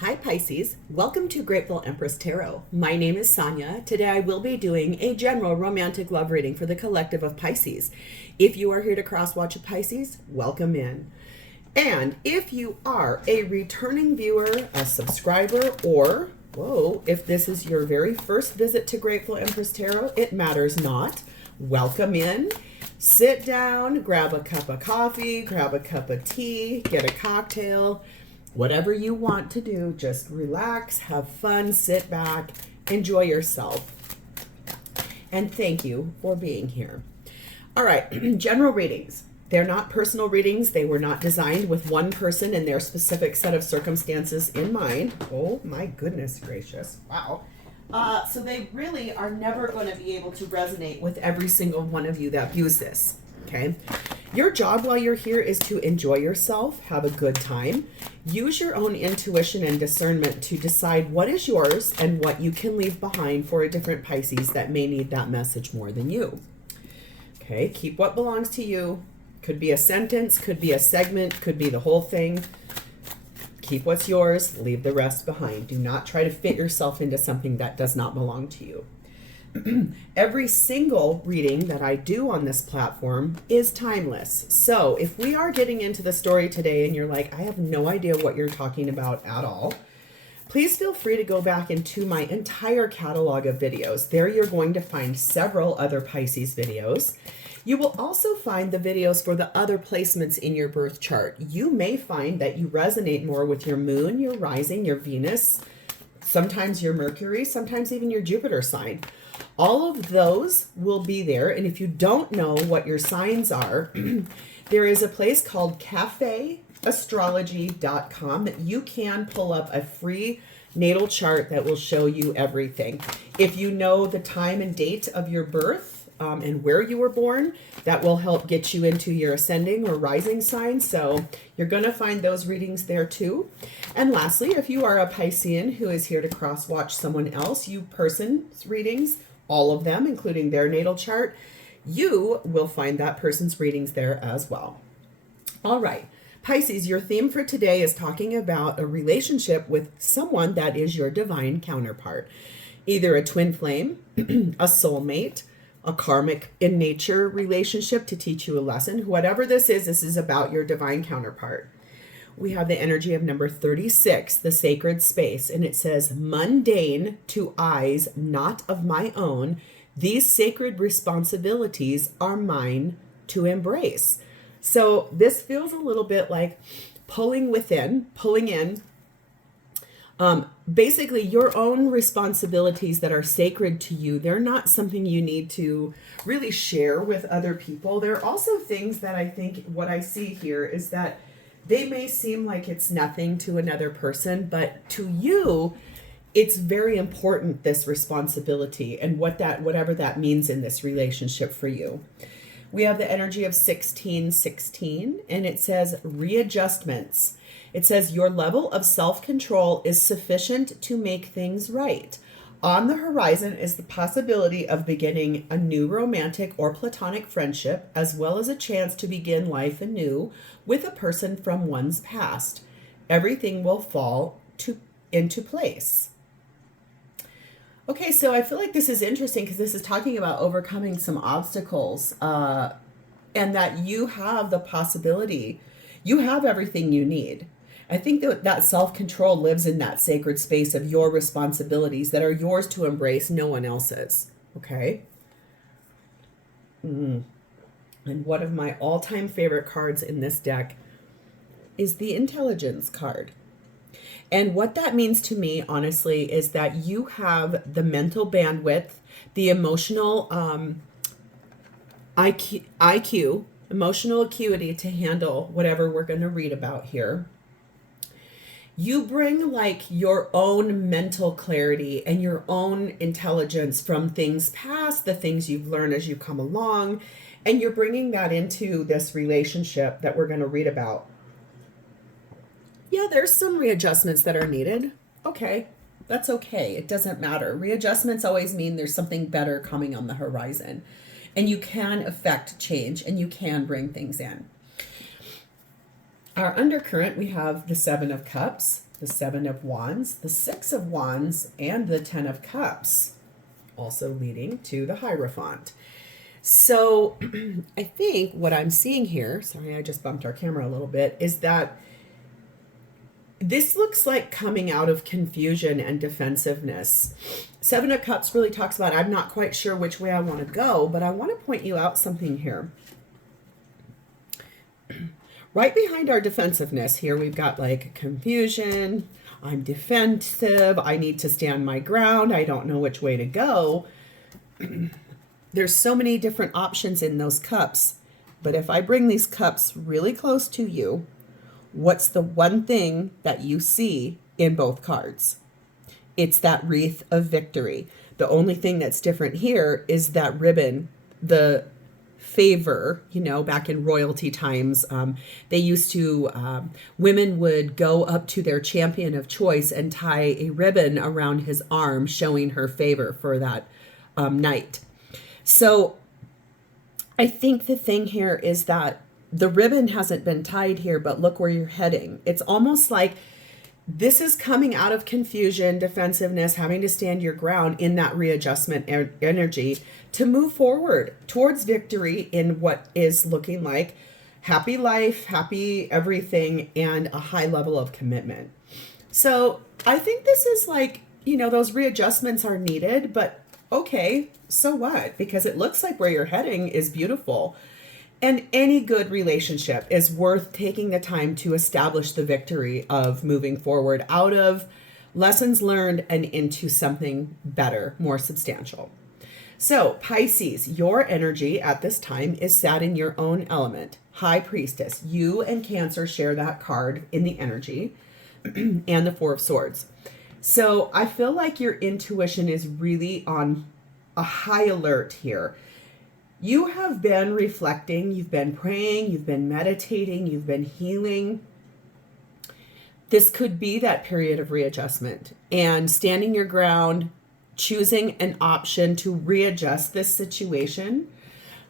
Hi Pisces, welcome to Grateful Empress Tarot. My name is Sonia. Today I will be doing a general romantic love reading for the collective of Pisces. If you are here to cross-watch a Pisces, welcome in. And if you are a returning viewer, a subscriber, or, if this is your very first visit to Grateful Empress Tarot, it matters not. Welcome in. Sit down, grab a cup of coffee, grab a cup of tea, get a cocktail. Whatever you want to do, just relax, have fun, sit back, enjoy yourself. And thank you for being here. All right, general readings. They're not personal readings. They were not designed with one person and their specific set of circumstances in mind. Oh my goodness gracious. Wow. So they really are never going to be able to resonate with every single one of you that views this. Okay. Your job while you're here is to enjoy yourself, have a good time, use your own intuition and discernment to decide what is yours and what you can leave behind for a different Pisces that may need that message more than you. Okay, keep what belongs to you. Could be a sentence, could be a segment, could be the whole thing. Keep what's yours, leave the rest behind. Do not try to fit yourself into something that does not belong to you. Every single reading that I do on this platform is timeless. So if we are getting into the story today and you're like, I have no idea what you're talking about at all, please feel free to go back into my entire catalog of videos. There you're going to find several other Pisces videos. You will also find the videos for the other placements in your birth chart. You may find that you resonate more with your moon, your rising, your Venus, sometimes your Mercury, sometimes even your Jupiter sign. All of those will be there. And if you don't know what your signs are, there is a place called cafeastrology.com that you can pull up a free natal chart that will show you everything. If you know the time and date of your birth and where you were born, that will help get you into your ascending or rising sign. So you're going to find those readings there too. And lastly, if you are a Piscean who is here to cross-watch someone else, you person's readings, all of them, including their natal chart, you will find that person's readings there as well. All right, Pisces, your theme for today is talking about a relationship with someone that is your divine counterpart, either a twin flame, a soulmate, a karmic in nature relationship to teach you a lesson. Whatever this is about your divine counterpart. We have the energy of number 36, the sacred space, and it says, mundane to eyes not of my own, these sacred responsibilities are mine to embrace. So this feels a little bit like pulling within, pulling in, basically your own responsibilities that are sacred to you. They're not something you need to really share with other people. There are also things that I think what I see here is that they may seem like it's nothing to another person, but to you, it's very important, this responsibility and whatever that means in this relationship for you. We have the energy of 1616, and it says readjustments. It says your level of self-control is sufficient to make things right. On the horizon is the possibility of beginning a new romantic or platonic friendship, as well as a chance to begin life anew with a person from one's past. Everything will fall into place. Okay, so I feel like this is interesting because this is talking about overcoming some obstacles and that you have the possibility, you have everything you need. I think that self-control lives in that sacred space of your responsibilities that are yours to embrace, no one else's. Okay? And one of my all-time favorite cards in this deck is the Intelligence card. And what that means to me, honestly, is that you have the mental bandwidth, the emotional IQ, emotional acuity to handle whatever we're going to read about here. You bring like your own mental clarity and your own intelligence from things past, the things you've learned as you come along, and you're bringing that into this relationship that we're going to read about. Yeah, there's some readjustments that are needed. Okay, that's okay. It doesn't matter. Readjustments always mean there's something better coming on the horizon, and you can affect change and you can bring things in. Our undercurrent, we have the Seven of Cups. the Seven of Wands, the Six of Wands, and the Ten of Cups, also leading to the Hierophant. So I think what I'm seeing here, sorry, I just bumped our camera a little bit, is that this looks like coming out of confusion and defensiveness. Seven of Cups really talks about, I'm not quite sure which way I want to go, but I want to point you out something here. Right behind our defensiveness here, we've got like confusion, I'm defensive, I need to stand my ground, I don't know which way to go. There's so many different options in those cups, but if I bring these cups really close to you, what's the one thing that you see in both cards? It's that wreath of victory. The only thing that's different here is that ribbon, the favor, you know, back in royalty times, they used to, women would go up to their champion of choice and tie a ribbon around his arm, showing her favor for that night. So I think the thing here is that the ribbon hasn't been tied here, but look where you're heading. It's almost like this is coming out of confusion, defensiveness, having to stand your ground in that readjustment energy to move forward towards victory in what is looking like happy life, happy everything, and a high level of commitment. So I think this is like, you know, those readjustments are needed, but okay, so what? Because it looks like where you're heading is beautiful. And any good relationship is worth taking the time to establish the victory of moving forward out of lessons learned and into something better, more substantial. So Pisces, your energy at this time is sat in your own element. High Priestess, you and Cancer share that card in the energy and the Four of Swords. So I feel like your intuition is really on a high alert here. You have been reflecting, you've been praying, you've been meditating, you've been healing. This could be that period of readjustment and standing your ground, choosing an option to readjust this situation.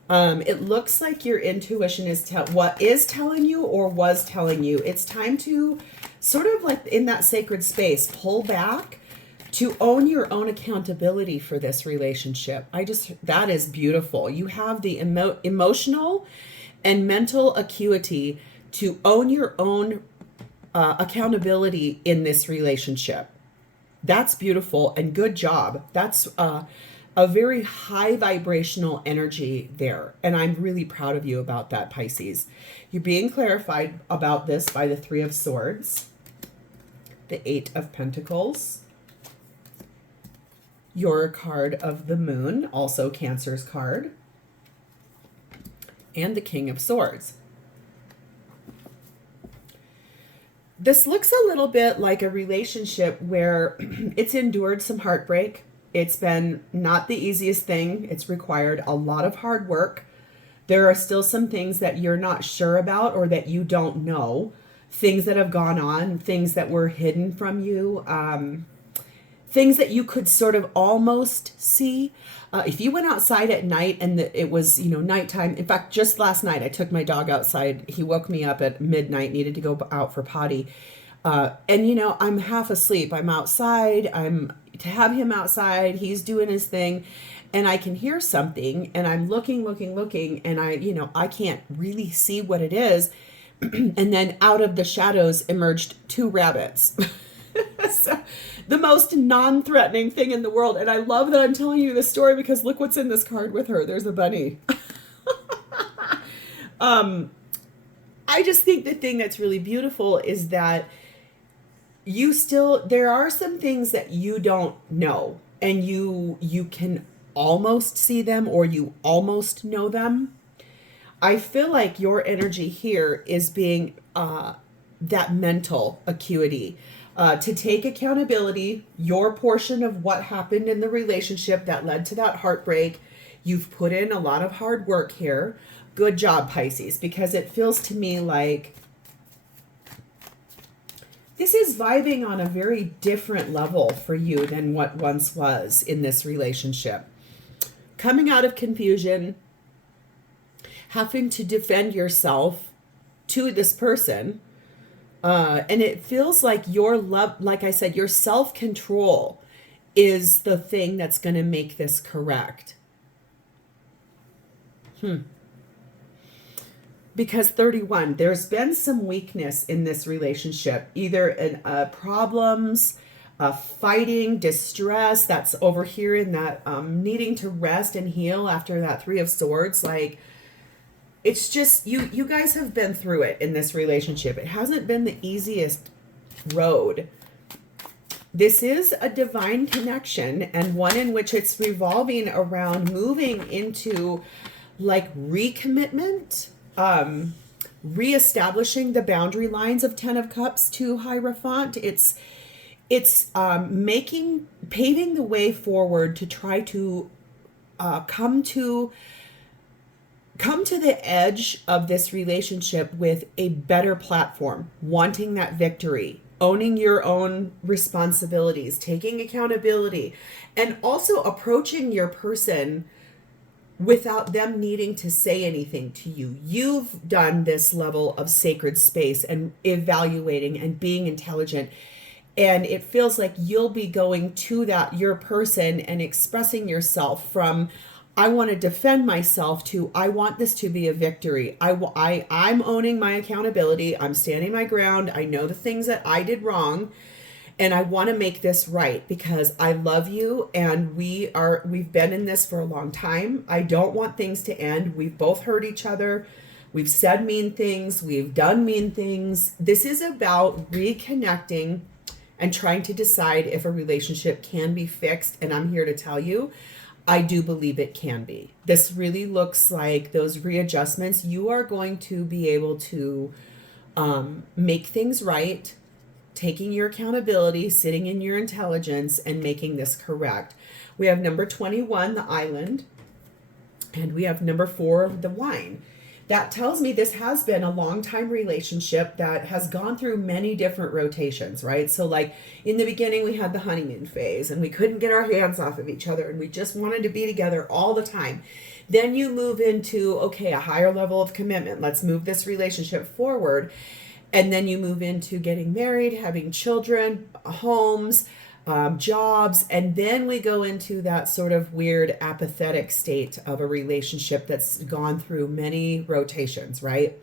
It looks like your intuition is what is telling you or was telling you. It's time to sort of like in that sacred space, pull back to own your own accountability for this relationship. That is beautiful. You have the emotional and mental acuity to own your own accountability in this relationship. That's beautiful and good job. That's a very high vibrational energy there. And I'm really proud of you about that, Pisces. You're being clarified about this by the Three of Swords, the Eight of Pentacles, your card of the Moon, also Cancer's card, and the King of Swords. This looks a little bit like a relationship where it's endured some heartbreak. It's been not the easiest thing. It's required a lot of hard work. There are still some things that you're not sure about or that you don't know. Things that have gone on, things that were hidden from you, things that you could sort of almost see. If you went outside at night and it was, you know, nighttime. In fact, just last night, I took my dog outside. He woke me up at midnight, needed to go out for potty. And, you know, I'm half asleep. I'm outside. To have him outside. He's doing his thing. And I can hear something. And I'm looking. And I can't really see what it is. And then out of the shadows emerged two rabbits. So, the most non-threatening thing in the world. And I love that I'm telling you this story because look what's in this card with her. There's a bunny. I just think the thing that's really beautiful is that there are some things that you don't know and you can almost see them or you almost know them. I feel like your energy here is being that mental acuity. To take accountability, your portion of what happened in the relationship that led to that heartbreak. You've put in a lot of hard work here. Good job, Pisces, because it feels to me like this is vibing on a very different level for you than what once was in this relationship. Coming out of confusion, having to defend yourself to this person, And it feels like your love, like I said, your self-control is the thing that's going to make this correct. Because 31, there's been some weakness in this relationship, either in problems, fighting, distress. That's over here in that needing to rest and heal after that 3 of Swords. Like, it's just, you guys have been through it in this relationship. It hasn't been the easiest road. This is a divine connection, and one in which it's revolving around moving into like recommitment, reestablishing the boundary lines of 10 of Cups to Hierophant. It's paving the way forward to try to come to the edge of this relationship with a better platform, wanting that victory, owning your own responsibilities, taking accountability, and also approaching your person without them needing to say anything to you. You've done this level of sacred space and evaluating and being intelligent. And it feels like you'll be going to that, your person, and expressing yourself from, I want to defend myself, to, I want this to be a victory. I'm owning my accountability. I'm standing my ground. I know the things that I did wrong, and I want to make this right because I love you, and we've been in this for a long time. I don't want things to end. We've both hurt each other. We've said mean things. We've done mean things. This is about reconnecting and trying to decide if a relationship can be fixed. And I'm here to tell you, I do believe it can be. This really looks like those readjustments. You are going to be able to make things right, taking your accountability, sitting in your intelligence, and making this correct. We have number 21, the Island, and we have number 4, the Wine. That tells me this has been a long time relationship that has gone through many different rotations, right? So like in the beginning, we had the honeymoon phase and we couldn't get our hands off of each other and we just wanted to be together all the time. Then you move into, okay, a higher level of commitment. Let's move this relationship forward. And then you move into getting married, having children, homes, jobs, and then we go into that sort of weird apathetic state of a relationship that's gone through many rotations, right?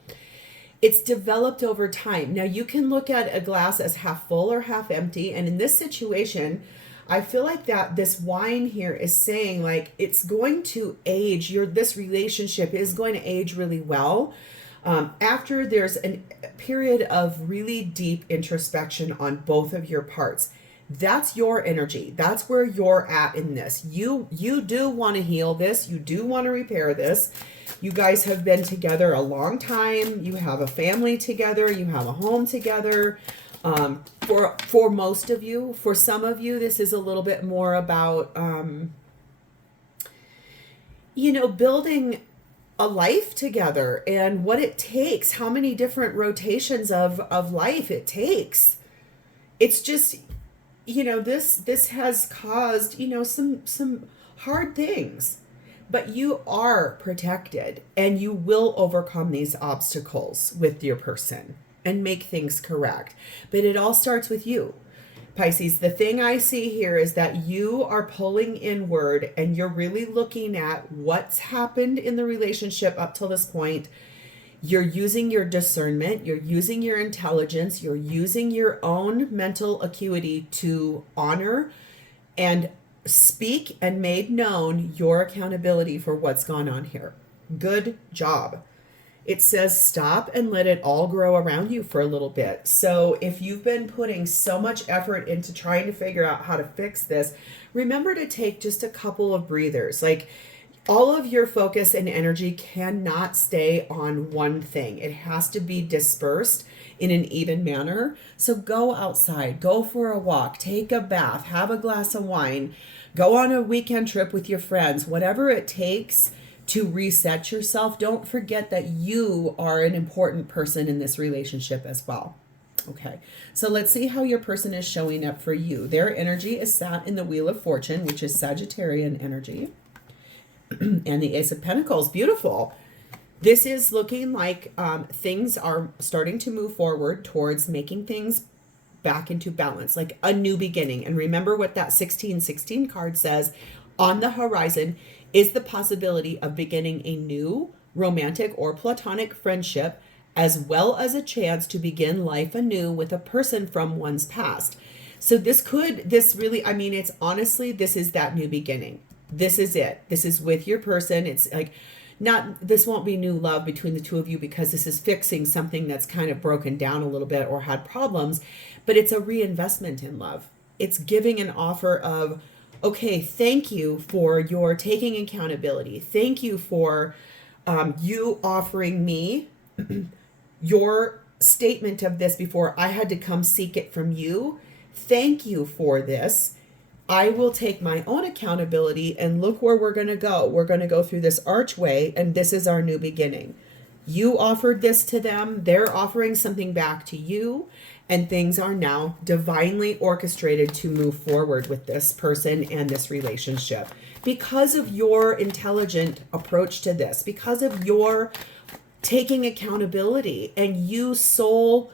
It's developed over time. Now you can look at a glass as half full or half empty, and in this situation, I feel like that this wine here is saying like it's going to age. This relationship is going to age really well. After there's a period of really deep introspection on both of your parts. That's your energy. That's where you're at in this. You do want to heal this. You do want to repair this. You guys have been together a long time. You have a family together. You have a home together. For most of you, for some of you, this is a little bit more about, building a life together and what it takes, how many different rotations of life it takes. It's just, this has caused, some hard things, but you are protected and you will overcome these obstacles with your person and make things correct. But it all starts with you, Pisces. The thing I see here is that you are pulling inward and you're really looking at what's happened in the relationship up till this point. You're using your discernment, you're using your intelligence, you're using your own mental acuity to honor and speak and make known your accountability for what's gone on here. Good job. It says stop and let it all grow around you for a little bit. So if you've been putting so much effort into trying to figure out how to fix this, remember to take just a couple of breathers. Like, all of your focus and energy cannot stay on one thing. It has to be dispersed in an even manner. So go outside, go for a walk, take a bath, have a glass of wine, go on a weekend trip with your friends, whatever it takes to reset yourself. Don't forget that you are an important person in this relationship as well. Okay, so let's see how your person is showing up for you. Their energy is sat in the Wheel of Fortune, which is Sagittarian energy. And the Ace of Pentacles, beautiful. This is looking like things are starting to move forward towards making things back into balance, like a new beginning. And remember what that 1616 card says: on the horizon is the possibility of beginning a new romantic or platonic friendship, as well as a chance to begin life anew with a person from one's past. So this really, I mean, it's honestly, this is that new beginning. This is it. This is with your person. It's like, this won't be new love between the two of you, because this is fixing something that's kind of broken down a little bit or had problems, but it's a reinvestment in love. It's giving an offer of, okay, thank you for your taking accountability. Thank you for you offering me your statement of this before I had to come seek it from you. Thank you for this. I will take my own accountability, and look where we're going to go. We're going to go through this archway, and this is our new beginning. You offered this to them. They're offering something back to you, and things are now divinely orchestrated to move forward with this person and this relationship. Because of your intelligent approach to this, because of your taking accountability and you soul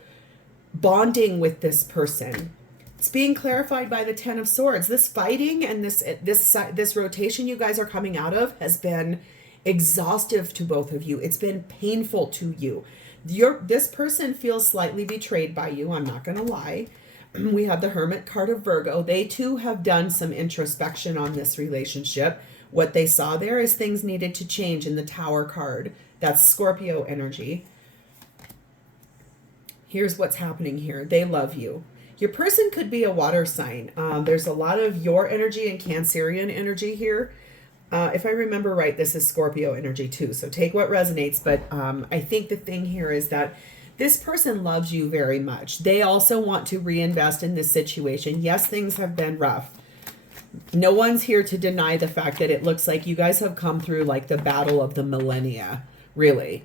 bonding with this person. It's being clarified by the Ten of Swords. This fighting and this rotation you guys are coming out of has been exhaustive to both of you. It's been painful to you. This person feels slightly betrayed by you. I'm not going to lie. We have the Hermit card of Virgo. They too have done some introspection on this relationship. What they saw there is things needed to change in the Tower card. That's Scorpio energy. Here's what's happening here. They love you. Your person could be a water sign. There's a lot of your energy and Cancerian energy here. If I remember right, this is Scorpio energy too. So take what resonates. But I think the thing here is that this person loves you very much. They also want to reinvest in this situation. Yes, things have been rough. No one's here to deny the fact that it looks like you guys have come through like the battle of the millennia, really.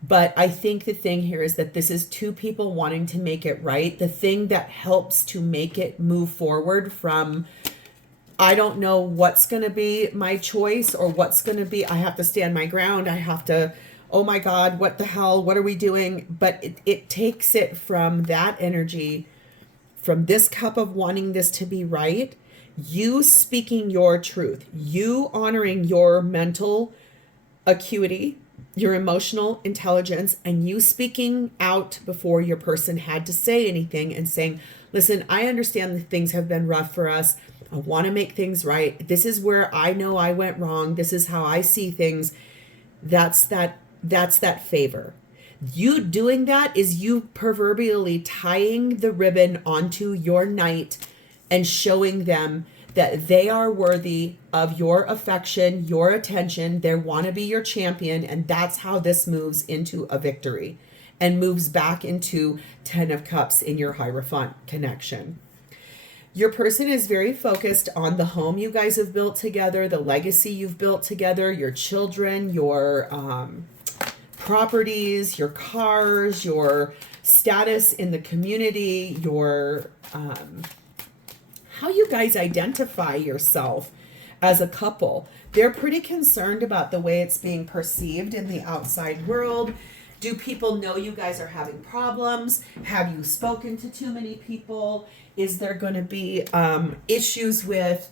But I think the thing here is that this is two people wanting to make it right. The thing that helps to make it move forward from, I don't know what's going to be my choice or what's going to be, I have to stand my ground. I have to, oh my God, what the hell? What are we doing? But it takes it from that energy, from this cup of wanting this to be right, you speaking your truth, you honoring your mental acuity, your emotional intelligence, and you speaking out before your person had to say anything and saying, listen, I understand that things have been rough for us. I want to make things right. This is where I know I went wrong. This is how I see things. That's that favor. You doing that is you proverbially tying the ribbon onto your knight and showing them that they are worthy of your affection, your attention. They want to be your champion. And that's how this moves into a victory and moves back into 10 of Cups in your Hierophant connection. Your person is very focused on the home you guys have built together, the legacy you've built together, your children, your properties, your cars, your status in the community, your how you guys identify yourself as a couple. They're pretty concerned about the way it's being perceived in the outside world. Do people know you guys are having problems? Have you spoken to too many people? Is there going to be issues with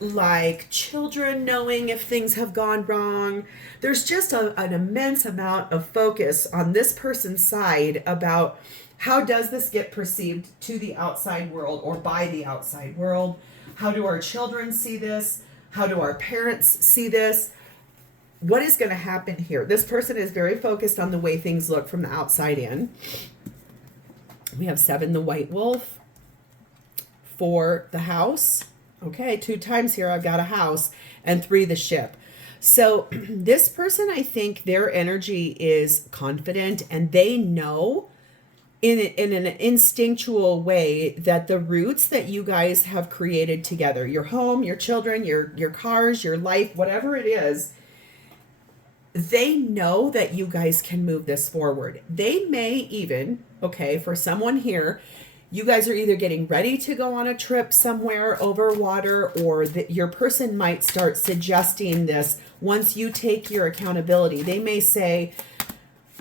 like children knowing if things have gone wrong? There's just an immense amount of focus on this person's side about how does this get perceived to the outside world or by the outside world? How do our children see this? How do our parents see this? What is going to happen here? This person is very focused on the way things look from the outside in. We have 7, the White Wolf. 4, the House. Okay, 2 times here I've got a house. And 3, the Ship. So this person, I think their energy is confident and they know in an instinctual way that the roots that you guys have created together, your home, your children, your cars, your life, whatever it is, they know that you guys can move this forward. They may even, okay, for someone here, you guys are either getting ready to go on a trip somewhere over water, or that your person might start suggesting this once you take your accountability. They may say,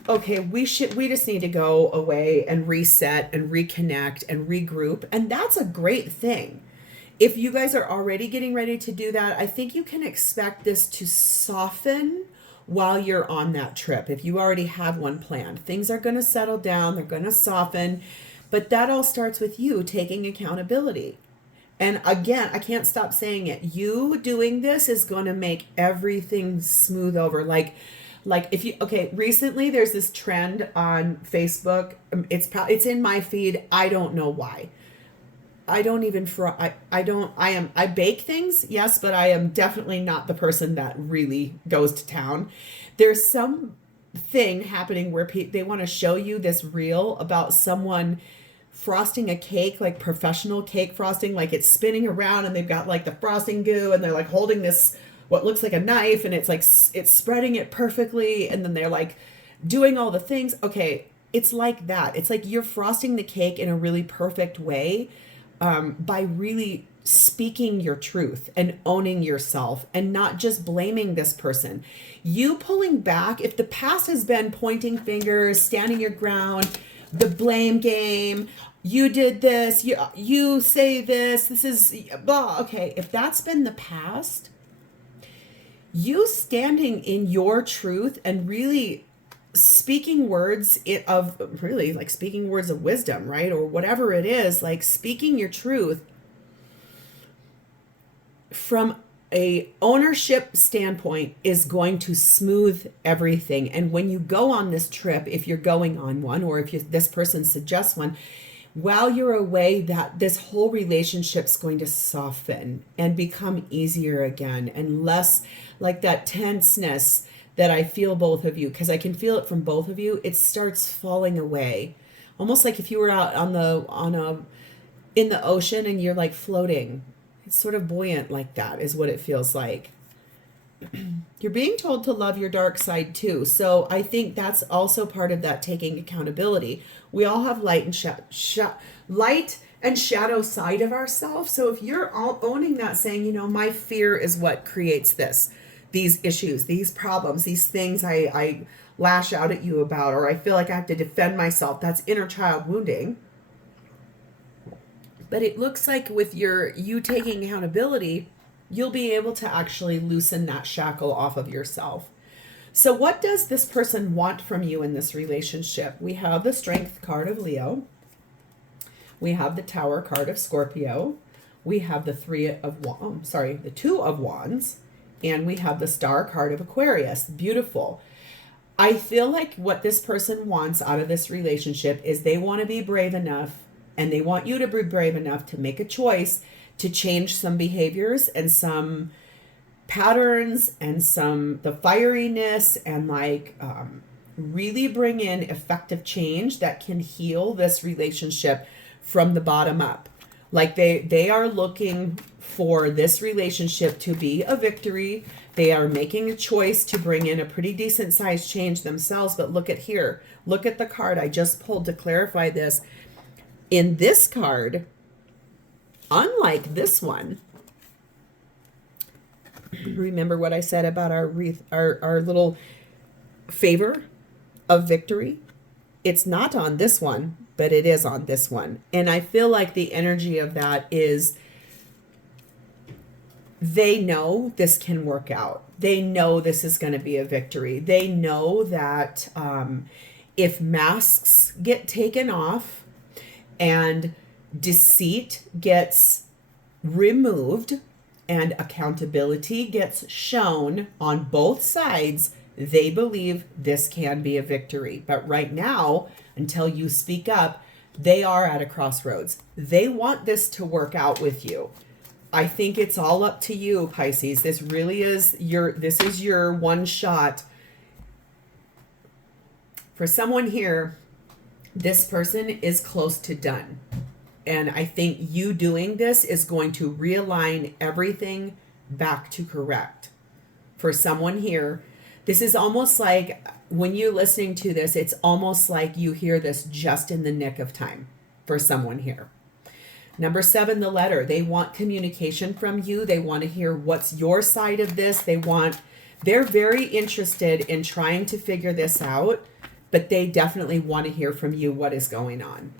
okay, we just need to go away and reset and reconnect and regroup. And that's a great thing. If you guys are already getting ready to do that, I think you can expect this to soften while you're on that trip. If you already have one planned, things are going to settle down, they're going to soften, but that all starts with you taking accountability. And again, I can't stop saying it. You doing this is going to make everything smooth over. Like if you, okay, recently there's this trend on Facebook. It's in my feed. I don't know why. I bake things, yes, but I am definitely not the person that really goes to town. There's some thing happening where they want to show you this reel about someone frosting a cake, like professional cake frosting, like it's spinning around and they've got like the frosting goo and they're like holding this, what looks like a knife, and it's like, it's spreading it perfectly. And then they're like doing all the things. Okay. It's like that. It's like you're frosting the cake in a really perfect way. By really speaking your truth and owning yourself and not just blaming this person. You pulling back, if the past has been pointing fingers, standing your ground, the blame game, you did this, you say this is blah. Okay, if that's been the past, you standing in your truth and really speaking words of wisdom, right? Or whatever it is, like speaking your truth from a ownership standpoint is going to smooth everything. And when you go on this trip, if you're going on one, or if this person suggests one, while you're away, that this whole relationship's going to soften and become easier again, and less like that tenseness that I feel both of you, because I can feel it from both of you. It starts falling away, almost like if you were out in the ocean and you're like floating. It's sort of buoyant like that is what it feels like. You're being told to love your dark side too. So I think that's also part of that taking accountability. We all have light and shadow side of ourselves. So if you're all owning that, saying, my fear is what creates these issues, these problems, these things I lash out at you about, or I feel like I have to defend myself. That's inner child wounding. But it looks like with you taking accountability, you'll be able to actually loosen that shackle off of yourself. So what does this person want from you in this relationship? We have the Strength card of Leo. We have the Tower card of Scorpio. We have the the Two of Wands. And we have the Star card of Aquarius. Beautiful. I feel like what this person wants out of this relationship is they want to be brave enough, and they want you to be brave enough to make a choice to change some behaviors and some patterns and the fieriness, and really bring in effective change that can heal this relationship from the bottom up. Like they are looking for this relationship to be a victory. They are making a choice to bring in a pretty decent sized change themselves. But look at here. Look at the card I just pulled to clarify this. In this card, unlike this one, remember what I said about our little favor of victory? It's not on this one, but it is on this one. And I feel like the energy of that is they know this can work out. They know this is going to be a victory. They know that if masks get taken off and deceit gets removed and accountability gets shown on both sides, they believe this can be a victory. But right now, until you speak up, they are at a crossroads. They want this to work out with you. I think it's all up to you, Pisces. This really is your one shot. For someone here, this person is close to done. And I think you doing this is going to realign everything back to correct. For someone here, this is almost like when you're listening to this, it's almost like you hear this just in the nick of time. for someone here. Number 7, the letter. They want communication from you. They want to hear what's your side of this. They're very interested in trying to figure this out, but they definitely want to hear from you what is going on.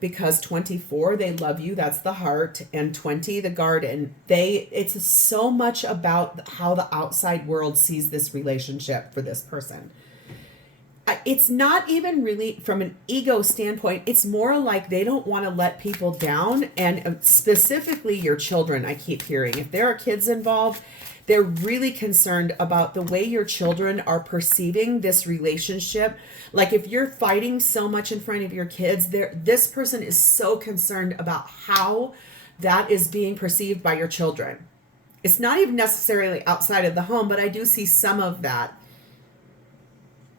Because 24, they love you, that's the heart, and 20, the garden. It's so much about how the outside world sees this relationship for this person. It's not even really from an ego standpoint. It's more like they don't want to let people down, and specifically your children, I keep hearing. If there are kids involved, they're really concerned about the way your children are perceiving this relationship. Like if you're fighting so much in front of your kids, this person is so concerned about how that is being perceived by your children. It's not even necessarily outside of the home, but I do see some of that.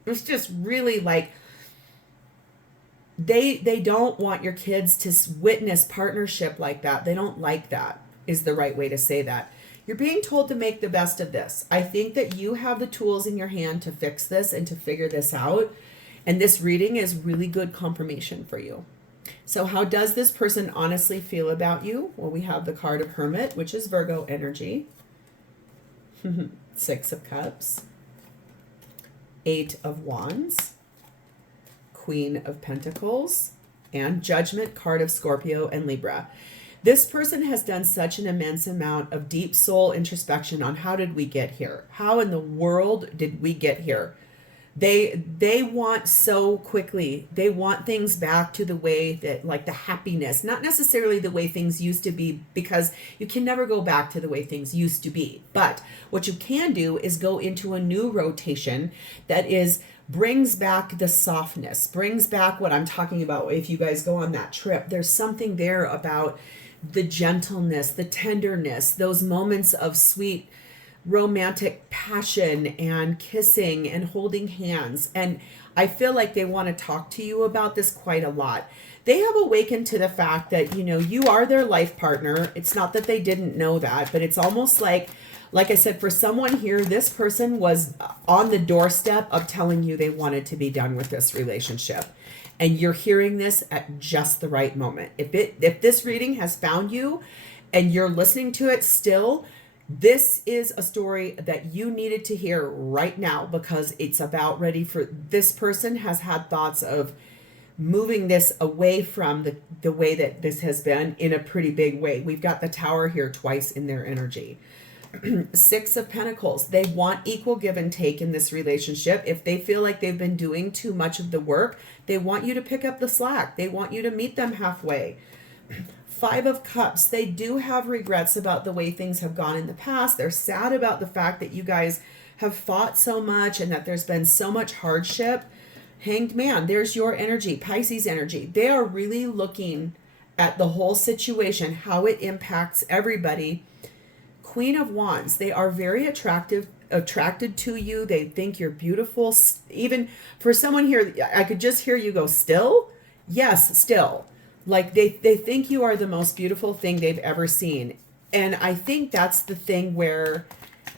It's just really like they don't want your kids to witness partnership like that. They don't like that, is the right way to say that. You're being told to make the best of this. I think that you have the tools in your hand to fix this and to figure this out. And this reading is really good confirmation for you. So how does this person honestly feel about you? Well, we have the card of Hermit, which is Virgo energy. 6 of Cups. 8 of Wands. Queen of Pentacles. And Judgment, card of Scorpio and Libra. This person has done such an immense amount of deep soul introspection on how did we get here? How in the world did we get here? They want so quickly. They want things back to the way that, like the happiness, not necessarily the way things used to be, because you can never go back to the way things used to be. But what you can do is go into a new rotation that brings back the softness, brings back what I'm talking about. If you guys go on that trip, there's something there about the gentleness, the tenderness, those moments of sweet romantic passion and kissing and holding hands. And I feel like they want to talk to you about this quite a lot. They have awakened to the fact that, you are their life partner. It's not that they didn't know that, but it's almost like I said, for someone here, this person was on the doorstep of telling you they wanted to be done with this relationship. And you're hearing this at just the right moment. If this reading has found you and you're listening to it still, this is a story that you needed to hear right now, because it's about ready for this person has had thoughts of moving this away from the way that this has been in a pretty big way. We've got the Tower here twice in their energy. 6 of Pentacles. They want equal give and take in this relationship. If they feel like they've been doing too much of the work, they want you to pick up the slack. They want you to meet them halfway. 5 of Cups. They do have regrets about the way things have gone in the past. They're sad about the fact that you guys have fought so much and that there's been so much hardship. Hanged Man. There's your energy. Pisces energy. They are really looking at the whole situation, how it impacts everybody. Queen of Wands. They are very attracted to you. They think you're beautiful. Even for someone here, I could just hear you go, still? Yes, still. Like they think you are the most beautiful thing they've ever seen. And I think that's the thing where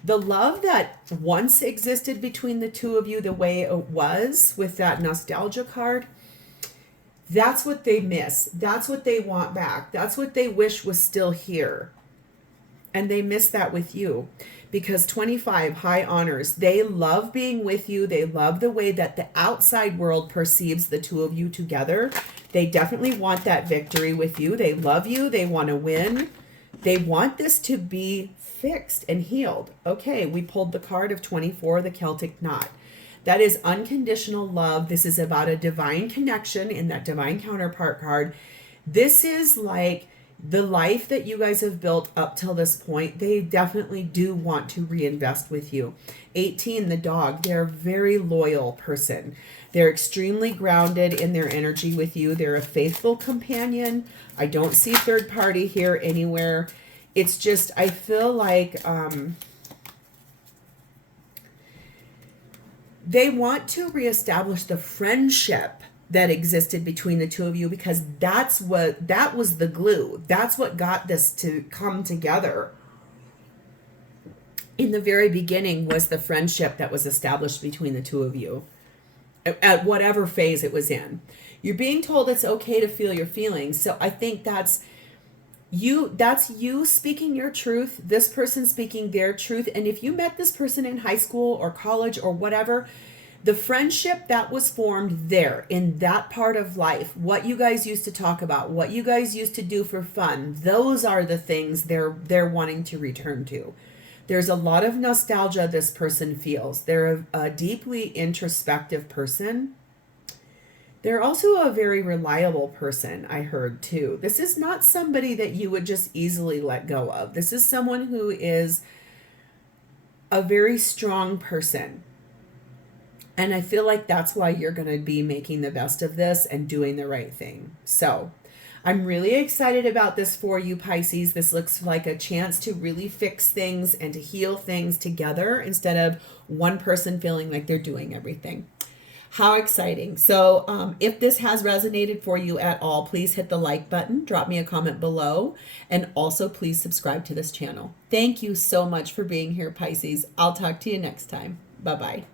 the love that once existed between the two of you, the way it was with that nostalgia card, that's what they miss. That's what they want back. That's what they wish was still here. And they miss that with you, because 25, high honors, they love being with you. They love the way that the outside world perceives the two of you together. They definitely want that victory with you. They love you. They want to win. They want this to be fixed and healed. Okay, we pulled the card of 24, the Celtic knot. That is unconditional love. This is about a divine connection in that divine counterpart card. This is like the life that you guys have built up till this point. They definitely do want to reinvest with you. 18, the dog. They're a very loyal person. They're extremely grounded in their energy with you. They're a faithful companion. I don't see third party here anywhere. It's just, I feel like they want to reestablish the friendship that existed between the two of you, because that was the glue. That's what got this to come together. In the very beginning was the friendship that was established between the two of you at whatever phase it was in. You're being told it's okay to feel your feelings. So I think that's you speaking your truth, this person speaking their truth. And if you met this person in high school or college or whatever, the friendship that was formed there in that part of life, what you guys used to talk about, what you guys used to do for fun, those are the things they're wanting to return to. There's a lot of nostalgia this person feels. They're a deeply introspective person. They're also a very reliable person, I heard too. This is not somebody that you would just easily let go of. This is someone who is a very strong person. And I feel like that's why you're going to be making the best of this and doing the right thing. So I'm really excited about this for you, Pisces. This looks like a chance to really fix things and to heal things together instead of one person feeling like they're doing everything. How exciting. So if this has resonated for you at all, please hit the like button, drop me a comment below, and also please subscribe to this channel. Thank you so much for being here, Pisces. I'll talk to you next time. Bye-bye.